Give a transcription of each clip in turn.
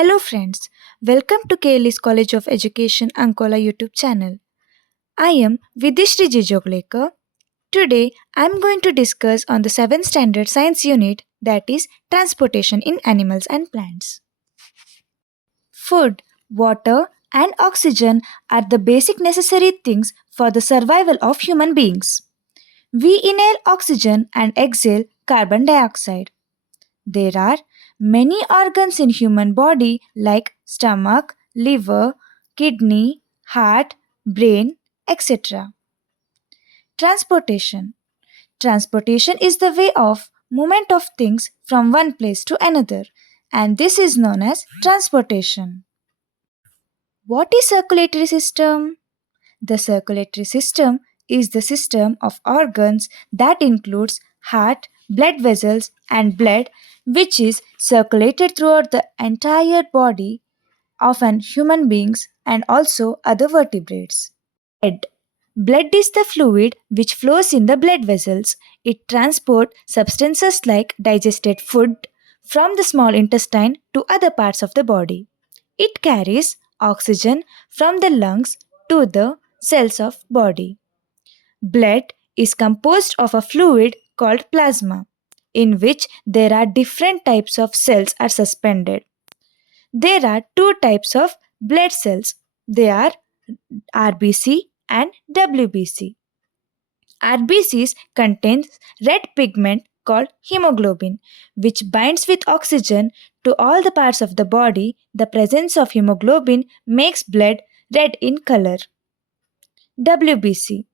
Hello friends, welcome to KLE's College of Education Ankola YouTube channel. I am Vidyashri Joglekar. Today I am going to discuss on the 7th standard science unit, that is transportation in animals and plants. Food, water and oxygen are the basic necessary things for the survival of human beings. We inhale oxygen and exhale carbon dioxide. There are many organs in human body like stomach, liver, kidney, heart, brain, etc. Transportation. Transportation is the way of movement of things from one place to another, and this is known as transportation. What is circulatory system? The circulatory system is the system of organs that includes heart, blood vessels, and blood, which is circulated throughout the entire body of an human beings and also other vertebrates. Blood. Blood is the fluid which flows in the blood vessels. It transports substances like digested food from the small intestine to other parts of the body. It carries oxygen from the lungs to the cells of body. Blood is composed of a fluid called plasma, in which there are different types of cells are suspended. There are two types of blood cells. They are RBC and WBC. RBCs contains red pigment called hemoglobin, which binds with oxygen to all the parts of the body. The presence of hemoglobin makes blood red in color. WBC.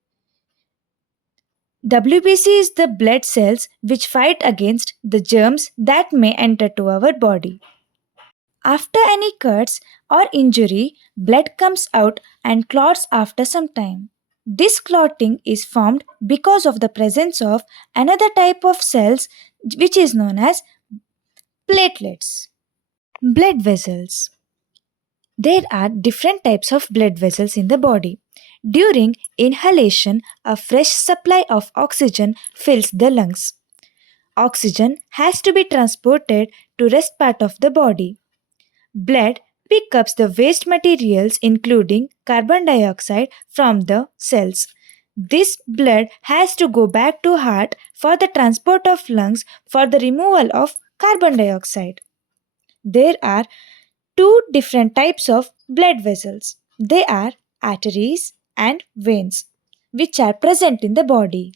WBC is the blood cells which fight against the germs that may enter to our body. After any cuts or injury, blood comes out and clots after some time. This clotting is formed because of the presence of another type of cells which is known as platelets. Blood vessels. There are different types of blood vessels in the body. During inhalation, a fresh supply of oxygen fills the lungs. Oxygen has to be transported to rest part of the body. Blood picks up the waste materials including carbon dioxide from the cells. This blood has to go back to heart for the transport of lungs for the removal of carbon dioxide. There are two different types of blood vessels. They are arteries and veins, which are present in the body.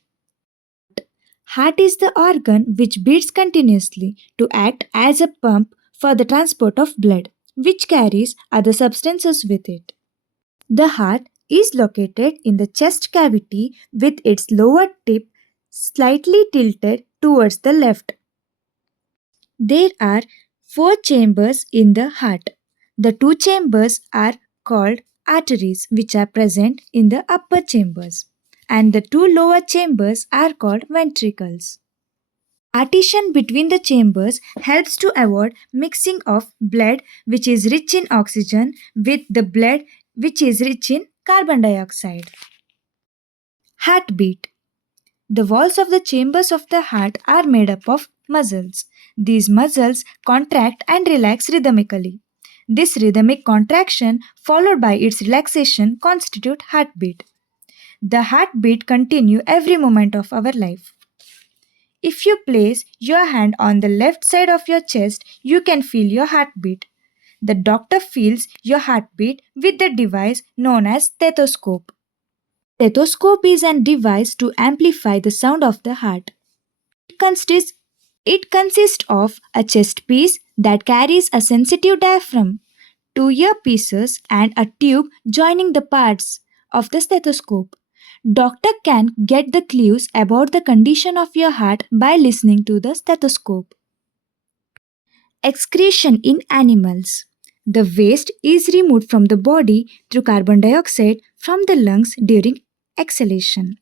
Heart is the organ which beats continuously to act as a pump for the transport of blood, which carries other substances with it. The heart is located in the chest cavity with its lower tip slightly tilted towards the left. There are four chambers in the heart. The two chambers are called arteries, which are present in the upper chambers, and the two lower chambers are called ventricles. Partition between the chambers helps to avoid mixing of blood which is rich in oxygen with the blood which is rich in carbon dioxide. Heartbeat. The walls of the chambers of the heart are made up of muscles. These muscles contract and relax rhythmically. This rhythmic contraction followed by its relaxation constitute heartbeat. The heartbeat continue every moment of our life. If you place your hand on the left side of your chest, you can feel your heartbeat. The doctor feels your heartbeat with the device known as stethoscope. Stethoscope is a device to amplify the sound of the heart. It consists of a chest piece that carries a sensitive diaphragm, two earpieces, and a tube joining the parts of the stethoscope. Doctor can get the clues about the condition of your heart by listening to the stethoscope. Excretion in animals. The waste is removed from the body through carbon dioxide from the lungs during exhalation.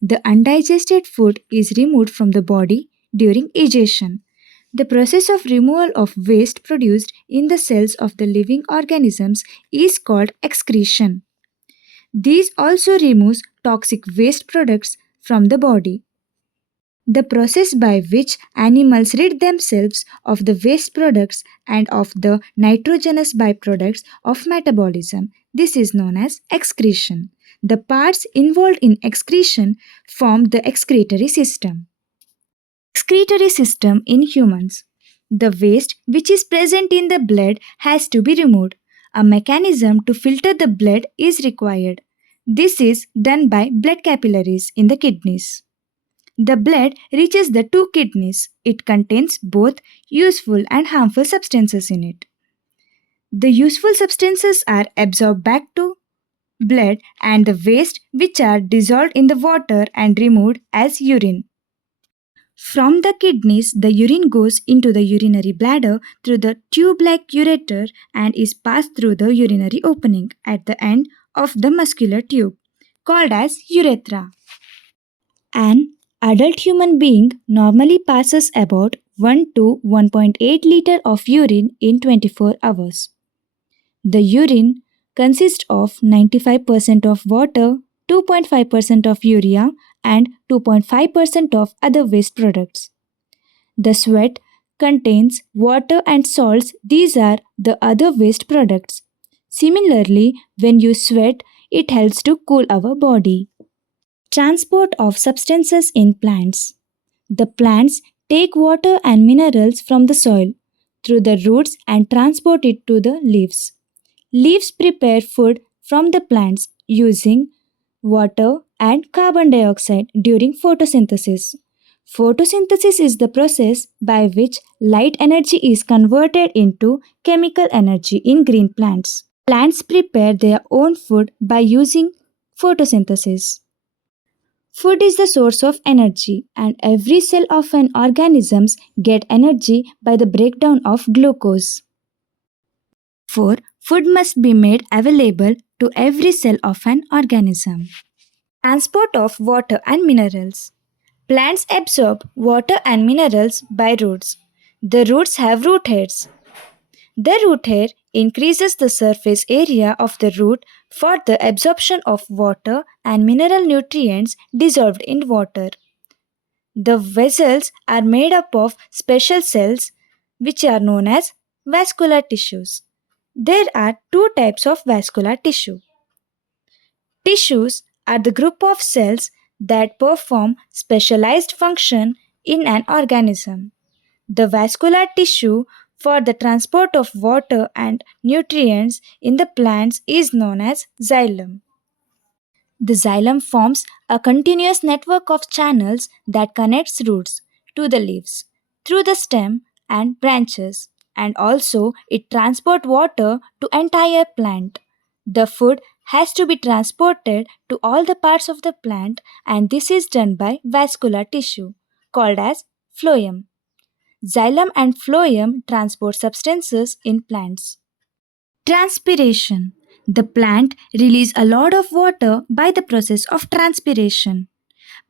The undigested food is removed from the body during egestion. The process of removal of waste produced in the cells of the living organisms is called excretion. These also removes toxic waste products from the body. the process by which animals rid themselves of the waste products and of the nitrogenous byproducts of metabolism. This is known as excretion. The parts involved in excretion form the excretory system. Excretory system in humans. The waste which is present in the blood has to be removed. A mechanism to filter the blood is required. This is done by blood capillaries in the kidneys. The blood reaches the two kidneys. It contains both useful and harmful substances in it. The useful substances are absorbed back to blood and the waste which are dissolved in the water and removed as urine. From the kidneys, the urine goes into the urinary bladder through the tube-like ureter and is passed through the urinary opening at the end of the muscular tube, called as urethra. An adult human being normally passes about 1 to 1.8 liter of urine in 24 hours. The urine consists of 95% of water, 2.5% of urea, and 2.5% of other waste products. The sweat contains water and salts, these are the other waste products. Similarly, when you sweat, it helps to cool our body. Transport of substances in plants. The plants take water and minerals from the soil through the roots and transport it to the leaves. Leaves prepare food from the plants using water and carbon dioxide during photosynthesis. Photosynthesis is the process by which light energy is converted into chemical energy in green plants. Plants prepare their own food by using photosynthesis. Food is the source of energy, and every cell of an organism get energy by the breakdown of glucose. For food must be made available to every cell of an organism. Transport of water and minerals. Plants absorb water and minerals by roots. The roots have root hairs. The root hair increases the surface area of the root for the absorption of water and mineral nutrients dissolved in water. The vessels are made up of special cells which are known as vascular tissues. There are two types of vascular tissue. Tissues are the group of cells that perform specialized function in an organism. The vascular tissue for the transport of water and nutrients in the plants is known as xylem. The xylem forms a continuous network of channels that connects roots to the leaves through the stem and branches, and also it transports water to entire plant. The food has to be transported to all the parts of the plant, and this is done by vascular tissue called as phloem. Xylem and phloem transport substances in plants. Transpiration. The plant releases a lot of water by the process of transpiration.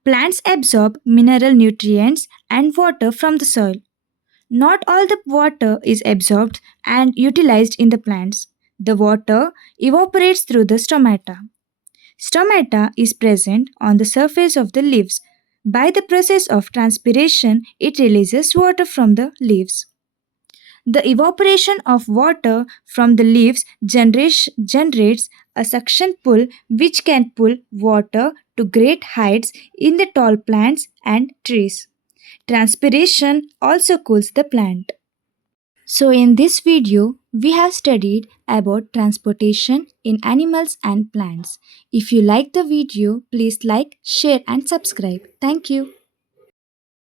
Plants absorb mineral nutrients and water from the soil. Not all the water is absorbed and utilized in the plants. The water evaporates through the stomata. Stomata is present on the surface of the leaves. By the process of transpiration, it releases water from the leaves. The evaporation of water from the leaves generates a suction pull which can pull water to great heights in the tall plants and trees. Transpiration also cools the plant. So in this video, we have studied about transportation in animals and plants. If you like the video, please like, share and subscribe. Thank you.